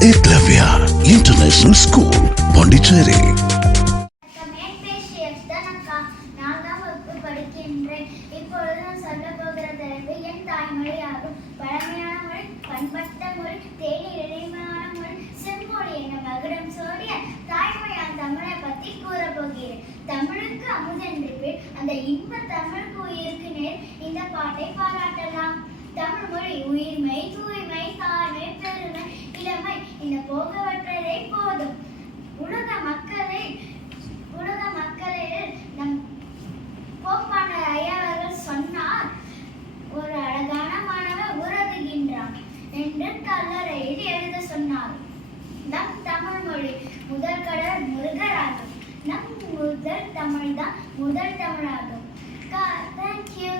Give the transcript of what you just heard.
Eklavya International School, Pondicherry. படிக்கின்றேன் சொல்ல போகிற என் தாய்மொழி பண்பட்ட மொழி தேனி மொழி செம்மொழி என்ற மகுடம் சோடிய தாய்மொழியான தமிழை பற்றி கூறப்போகிறேன் தமிழுக்கு அமுதென்று பேர் அந்த இன்ப தமிழுக்கு உயிருக்கு நேர் இந்த பாட்டை பாராட்டலாம் தமிழ் மொழி உயிர்மை தூய்மை தாய்மை போகவற்றதே போதும். உலக மக்களை உலக மக்களில் நம் போப்பான ஐயாவர்கள் சொன்னார் ஒரு அழகான மாணவர் உறவுகின்றான் என்று கல்லறையில் எழுத சொன்னார். நம் தமிழ் மொழி முதல் கடல் முருகராகும். நம் முதல் தமிழ் தான் முதல் தமிழாகும். தேங்க்யூ